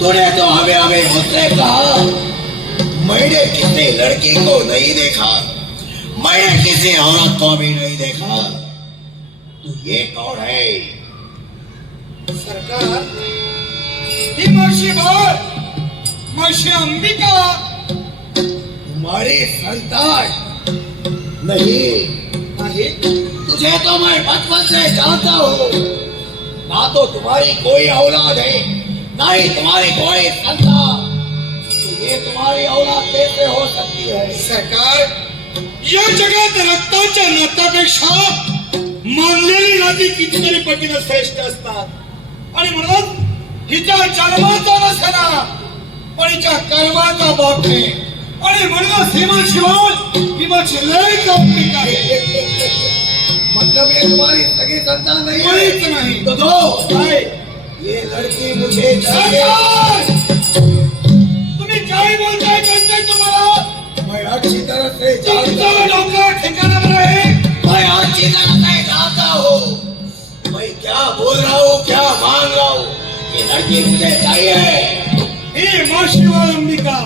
तूने तो हमें हमें उसने कहा मैंने किसी लड़की को नहीं देखा, मैंने किसी औरत को भी नहीं देखा। तू ये कौन है? सरकार ही माशी बोल, माशी अंबिका तुम्हारी संतान नहीं। नहीं तुझे तो मैं बचपन से जानता हूँ। ना तो तुम्हारी कोई औलाद है, ना ही तुम्हारी कोई संतान। तो ये तुम्हारी औलाद कैसे हो सकती है? सरकार या जगात रक्ताच्या नात्यापेक्षा मानलेली नाती कितीतरी पटीने श्रेष्ठ असतात आणि म्हणून हिच्या जन्माचा नसला पण हिच्या कर्माचा बाप आहे आणि म्हणून सीमा शिवाय हिमाची लय कौतिक आहे। मतलब ये तुम्हारी सगी संतान नहीं है? कोईच नहीं। तो दो काय ये लड़की मुझे चाहिए। सरकार तुम्ही काय बोलताय कळतंय तुम्हाला? मैं अच्छी तरह से जानता तुमचं हूँ। डोकं ठिकाणावर आहे? मैं अच्छी तरह से जानता हूँ मैं क्या बोल रहा हूँ, क्या मांग रहा हूँ। ये लड़की मुझे चाहिए। हे माशिवाल अंबिका,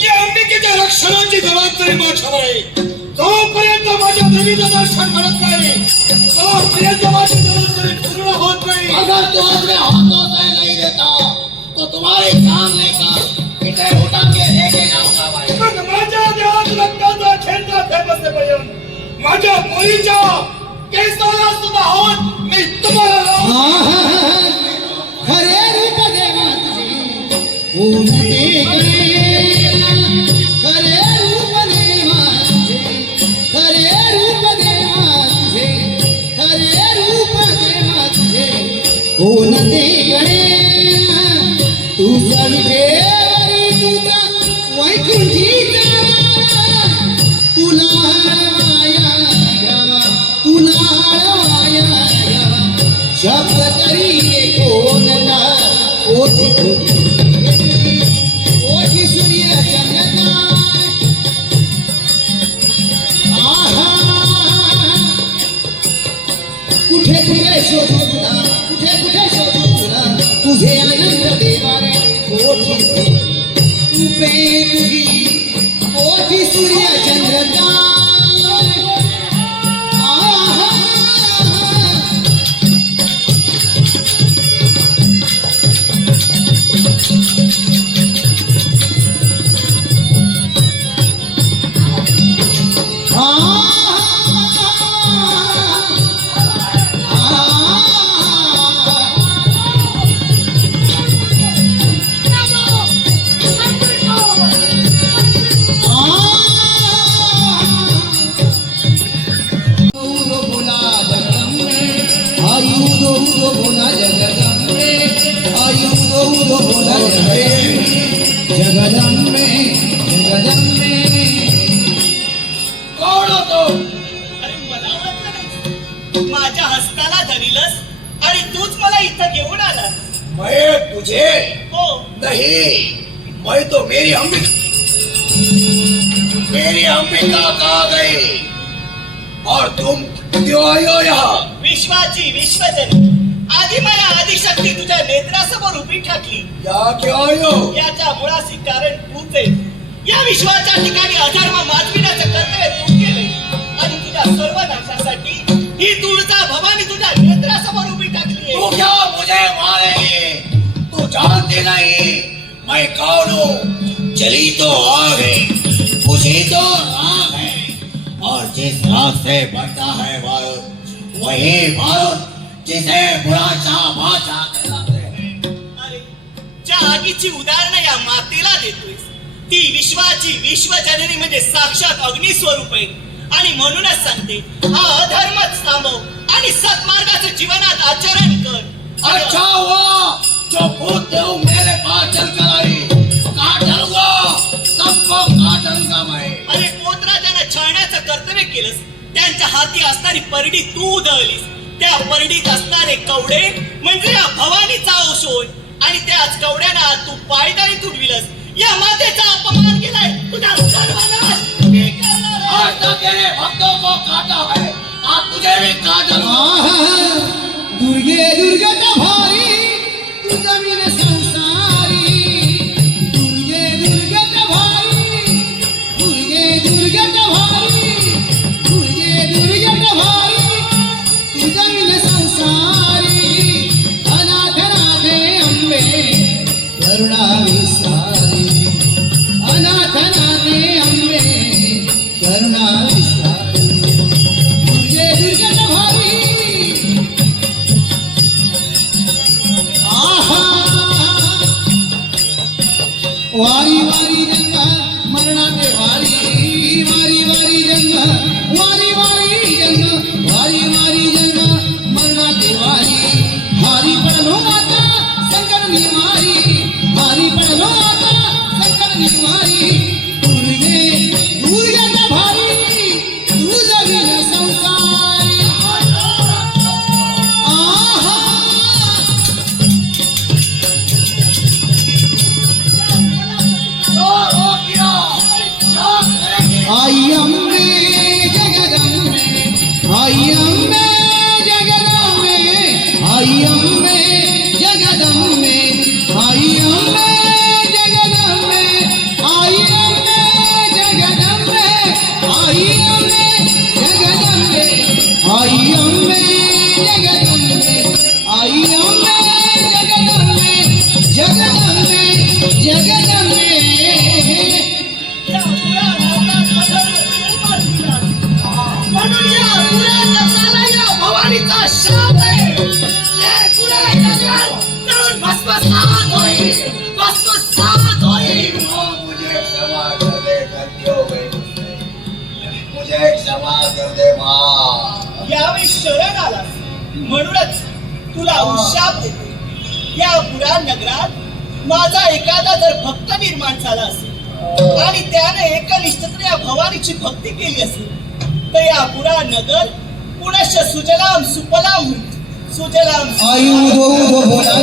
या अंबिकेच्या रक्षणाची जबाबदारी माझ्यावर आहे। जोपर्यंत माझ्या देवीचं दर्शन घडत नाही तोपर्यंत माझी जबाबदारी पूर्ण होत नाही। अगर तू अपने हाथों से नहीं देता तो तुम्हारे सामने का इसे उठा के लेके जाऊंगा भाई। मग माझ्या देहात रक्ताचा खेळता थेंबेपर्यंत माझ्या मुलीच्या केसाला सुद्धा होत मी तुम्हाला खरे रूप देवा तुझे खरे रूप देवा तुझे खरे रूप देवा तुझे खरे रूप देवा तुझे कोण ते गणे तू सविधेवरी तुझा वैकुंठीचा तुला हळवाया यावा तुला हळवाया यावा शब्द तरी कोणता ओठी ओठी सूर्य चंद्रता आहा कुठे कुठे शोधू तुला कुठे कुठे शोधू तुला तुझे आनंद देवारे ओठी रूपे तुझी ओठी सूर्य चंद्रता जगदंबे जगदंबे कौन हो तुम? अरे मला ओळखलं नाही, माझ्या हस्ताला धरिलस आणि तूच मला इथं घेऊन आलास। मैं तुझे हो नहीं, मैं तो मेरी अंबिका कहाँ गई और तुम क्यों आई हो यहाँ? विश्वाची विश्वजनी आधी मला आदिशक्ती तुझ्या नेत्रासमोर उभी ठाकली। यहाँ क्यों आई हो? याच्या मुळाशी कारण तूच आहे। या विश्वाच्या ठिकाणी अधर्म माजविण्याचं कर्तव्य तू केले आणि तुझ्या सर्व नाशासाठी ही तुळजा भवानी तुझ्या नेत्रासमोर उभी टाकली तू आहे। क्या मुझे मारेगी? तू जानती नहीं मैं कौन हूँ। जली तो आग है, बुझी तो राख है, और जिस राख से बढ़ता है बारूद वही बारूद जिसे बुरा चाहा कहलाते हैं। अरे ज्या आगीची उदाहरणं या मातेला देतोयस ती विश्वाची विश्वजननी म्हणजे साक्षात अग्निस्वरूप आहे आणि म्हणूनच सांगते हा अधर्मच थांबव आणि सत्मार्गाचं जीवनात आचरण कर। अच्छा हुआ जो भूत देव मेरे पास चल कर आई। काट डालूंगा, सबको काट डालूंगा मैं। अरे पोतराजांना छळण्याचं कर्तव्य केलंस, त्यांच्या हाती असणारी परडी तू उधळलीस, त्या परडीत असणारे कवडे म्हणजे या भवानीचा अंश होय आणि त्याच कवड्यांना तू पायदळी तुडविलस। या मातेचा अपमान केलाय तुझ्या सर्वांनाच मी करणार आहे। आज तक तेरे भक्तों को काटा है, आज तुझे भी काट डालूंगा। दुर्गे दुर्गत भारी तू जमीन संसारी करुणा विस्तारी अनाथनाने अंबे करुणा विस्तारी दुर्गे दुर्गे भावी आहा वारी वारी जंगा मरणाचे वारी वारी वारी जंगा वारी वारी जंगा वारी वारी जंगा मरणाचे वारी हारी पडलो आता संकर निवारी हारी पडलो आता संकर निवारी दुर्गे दुर्गाचा भारी तुझा विन संसारी आहा आई अम्बे जगदम्बे आई अम्बे जगदम्बे आई अम्बे जगदम्बे आई अम्बे जगदम्बे आई अम्बे जगदम्बे आई अम्बे जगदम्बे आई अम्बे जगदम्बे आई अम्बे जगदम्बे जगदम्बे जगदम्बे या पुरा नवरात बदल म्हणून या पुरा नवराला या भवानीचा शाप आहे या पुरा नवरात जाऊन भस्मसात होईल भस्मसात होईल मुझे क्षमा कर दे करते हो गए मुझे क्षमा कर दे माँ यावेळी शरण आलास म्हणूनच तुला उशाप देते या पुरा नगरात माझा एखादा जर भक्त निर्माण झाला असेल आणि त्याने एकनिष्ठतेने या भवानीची भक्ती केली असेल तर या पुरा नगर पुनश्च सुजलाम सुफलाम सुजलाम आयु दो बोला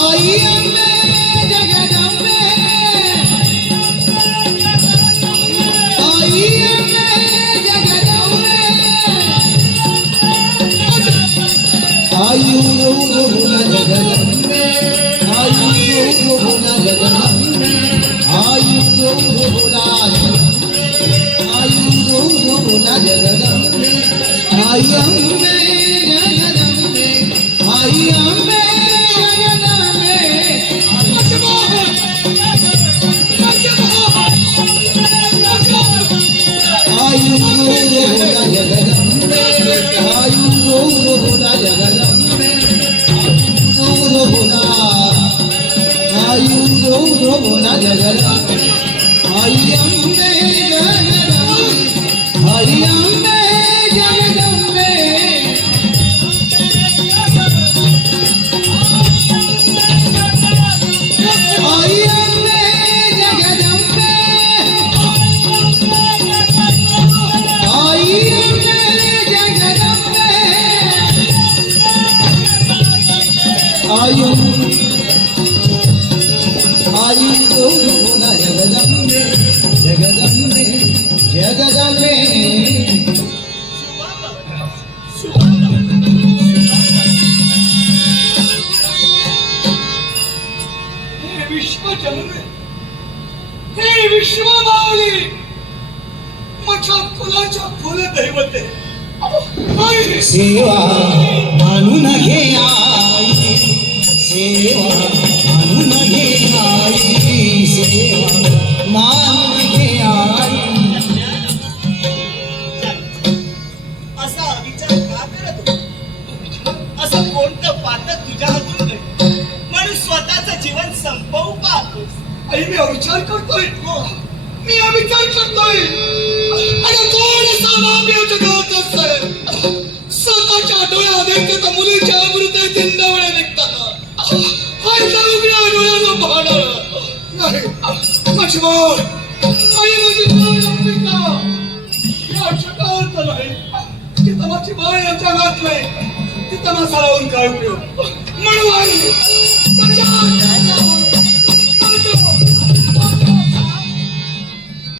आई अम्बे जगदम्बे आई अम्बे जगदम्बे आयु बोला जगदम्बे आयु बोला जगदम्बे आयु बोला आयु बोला जगदम्बे आई अम्बे जगदम्बे आई अम्बे आयु बोला जगदम्बे आयु बोला जगदम्बे आयु बोला आयु बोला जगदम्बे आई अम्बे जगदम्बे आई अम्बे जगदम्बे आई अम्बे जगदम्बे आई अम्बे जगदम्बे आयु आयु बोला जगदम्बे जगदम्बे जगदम्बे हे विश्व जन्मे हे विश्व माऊली माझ्या कुलाच्या कुलदैवते आई सेवा मानून घे आई सेवा मानून घे आई सेवा मानून घे आई असा विचार का करत होता असं कोणतं पातक तुझ्या हातून घडलं म्हणून स्वतःचं जीवन संपवू पाहतोस आई मी विचार करतोय मी विचार करतोय आणि थोडासा मागे जगत असतोय स्वतःच्या डोळ्या देखत मुलीच्या अमृत चिंतावण्या निघताना हायच्या उघड्या डोळ्यानं पाहणार नाही माझी माय आई माझी माय अंबिका या जगात नाही जिथं माझी माय या जगात नाही तिथं माझा राहून काय उपयोग म्हणून आई